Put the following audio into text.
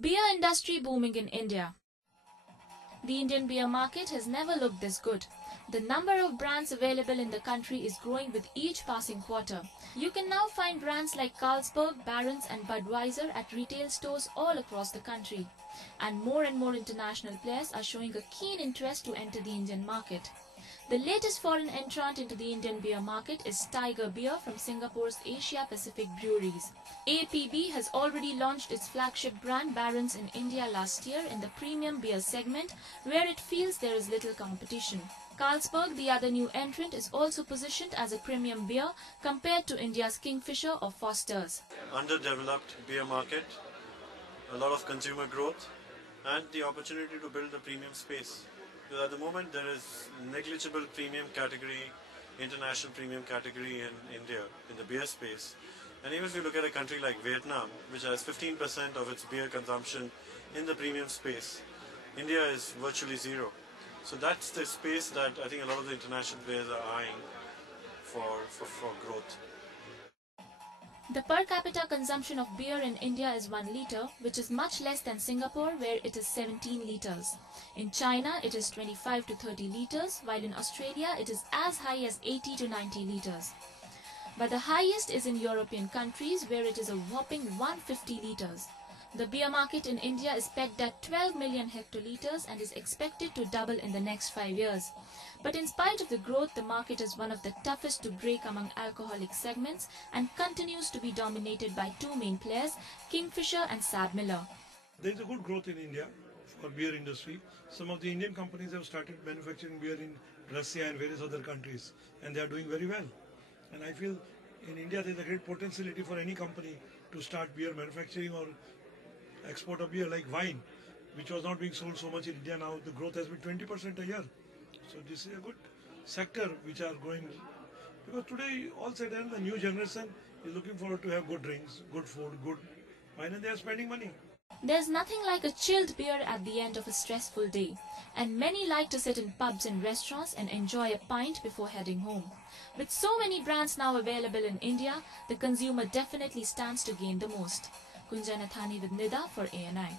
Beer industry booming in India. The Indian beer market has never looked this good. The number of brands available in the country is growing with each passing quarter. You can now find brands like Carlsberg, Barons and Budweiser at retail stores all across the country. And more international players are showing a keen interest to enter the Indian market. The latest foreign entrant into the Indian beer market is Tiger Beer from Singapore's Asia Pacific Breweries. APB has already launched its flagship brand Barons in India last year in the premium beer segment, where it feels there is little competition. Carlsberg, the other new entrant, is also positioned as a premium beer compared to India's Kingfisher or Foster's. Underdeveloped beer market, a lot of consumer growth, and the opportunity to build a premium space. Because at the moment there is negligible premium category, international premium category in India in the beer space. And even if you look at a country like Vietnam, which has 15% of its beer consumption in the premium space, India is virtually zero. So that's the space that I think a lot of the international players are eyeing for growth. The per capita consumption of beer in India is 1 litre, which is much less than Singapore, where it is 17 litres. In China, it is 25 to 30 litres, while in Australia, it is as high as 80 to 90 litres. But the highest is in European countries, where it is a whopping 150 litres. The beer market in India is pegged at 12 million hectolitres and is expected to double in the next 5 years. But in spite of the growth, the market is one of the toughest to break among alcoholic segments and continues to be dominated by two main players, Kingfisher and Sabmiller. There is a good growth in India for beer industry. Some of the Indian companies have started manufacturing beer in Russia and various other countries, and they are doing very well. And I feel in India there is a great potentiality for any company to start beer manufacturing or export of beer, like wine, which was not being sold so much in India. Now the growth has been 20% a year. So this is a good sector which are growing, because today all said and the new generation is looking forward to have good drinks, good food, good wine, and they are spending money. There's nothing like a chilled beer at the end of a stressful day, and many like to sit in pubs and restaurants and enjoy a pint before heading home. With so many brands now available in India, the consumer definitely stands to gain the most. Kunjana Thani with Nida for ANI.